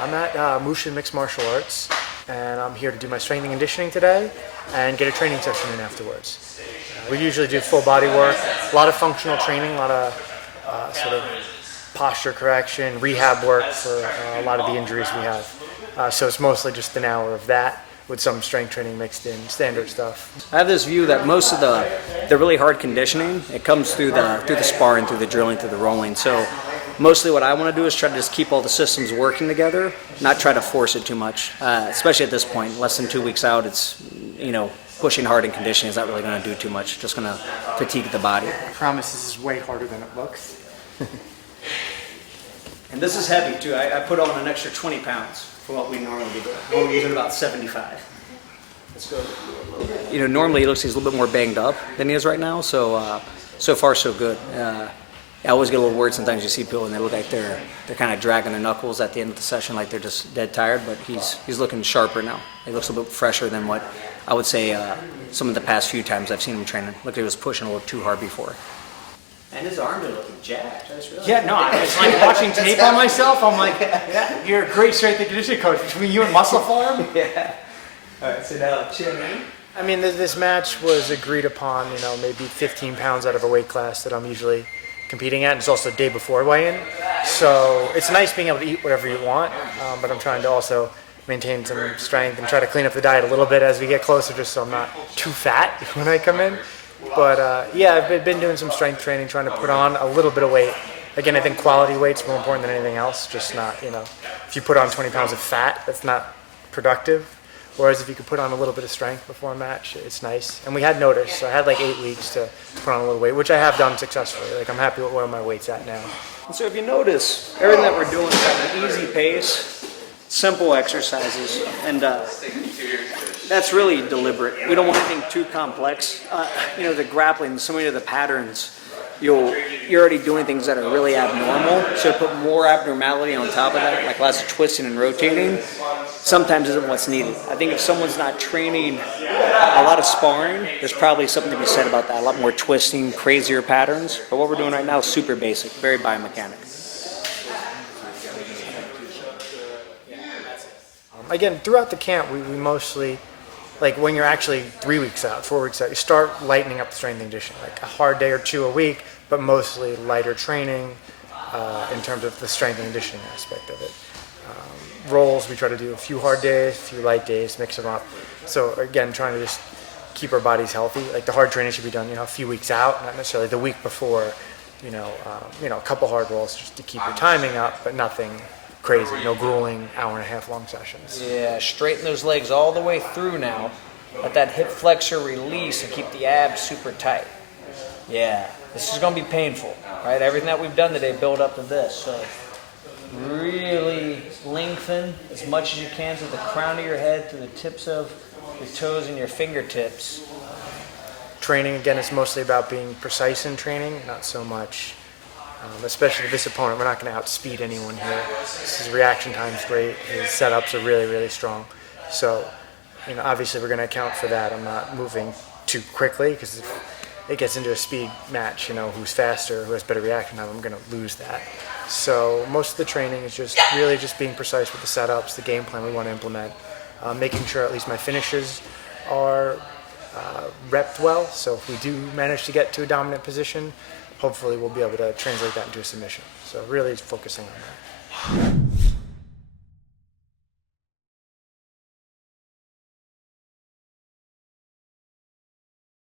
I'm at Mushin Mixed Martial Arts, and I'm here to do my strength and conditioning today and get a training session in afterwards. We usually do full body work, a lot of functional training, a lot of sort of posture correction, rehab work for a lot of the injuries we have. So it's mostly just an hour of that with some strength training mixed in, standard stuff. I have this view that most of the really hard conditioning, it comes through the sparring, through the drilling, through the rolling. So mostly what I want to do is try to just keep all the systems working together, not try to force it too much, especially at this point, less than 2 weeks out. It's, pushing hard in conditioning is not really going to do too much, just going to fatigue the body. I promise this is way harder than it looks. And this is heavy too. I put on an extra 20 pounds for what we normally do. We're using about 75. Let's go. Normally he looks he's a little bit more banged up than he is right now, so so far so good. I always get a little worried sometimes you see people and they look like they're kind of dragging their knuckles at the end of the session, like they're just dead tired, but he's looking sharper now. He looks a little bit fresher than what I would say some of the past few times I've seen him training. Look, he was pushing a little too hard before. And his arms are looking jacked. Yeah, no, it's like watching tape on myself. I'm like, yeah, you're a great strength and conditioning coach. Between you and Muscle Farm. Yeah. All right, so now chin in. I mean, this match was agreed upon, maybe 15 pounds out of a weight class that I'm usually competing at. And it's also the day before weigh-in. So it's nice being able to eat whatever you want, but I'm trying to also maintain some strength and try to clean up the diet a little bit as we get closer, just so I'm not too fat when I come in. But yeah, I've been doing some strength training, trying to put on a little bit of weight. Again, I think quality weight's more important than anything else, just not, if you put on 20 pounds of fat, that's not productive. Whereas if you could put on a little bit of strength before a match, it's nice. And we had noticed, so I had like 8 weeks to put on a little weight, which I have done successfully. Like, I'm happy with where my weight's at now. And so if you notice, everything that we're doing is at an easy pace, simple exercises, and that's really deliberate. We don't want anything too complex. The grappling, so many of the patterns, you're already doing things that are really abnormal. So to put more abnormality on top of that, like lots of twisting and rotating, sometimes isn't what's needed. I think if someone's not training a lot of sparring, there's probably something to be said about that. A lot more twisting, crazier patterns. But what we're doing right now is super basic, very biomechanic. Again, throughout the camp, we mostly, like when you're actually 3 weeks out, 4 weeks out, you start lightening up the strength and conditioning, like a hard day or two a week, but mostly lighter training in terms of the strength and conditioning aspect of it. Rolls, we try to do a few hard days, a few light days, mix them up. So again, trying to just keep our bodies healthy. Like the hard training should be done, a few weeks out, not necessarily the week before. A couple hard rolls just to keep your timing up, but nothing crazy, no grueling hour-and-a-half long sessions. Yeah, straighten those legs all the way through now. Let that hip flexor release and keep the abs super tight. Yeah, this is going to be painful, right? Everything that we've done today build up to this. So really lengthen as much as you can to the crown of your head, to the tips of your toes and your fingertips. Training, again, is mostly about being precise in training, not so much especially with this opponent, we're not going to outspeed anyone here. His reaction time's great. His setups are really, really strong. So, obviously we're going to account for that. I'm not moving too quickly because if it gets into a speed match, who's faster, who has better reaction time, I'm going to lose that. So most of the training is just really just being precise with the setups, the game plan we want to implement, making sure at least my finishes are repped well. So if we do manage to get to a dominant position, hopefully we'll be able to translate that into a submission. So really focusing on that.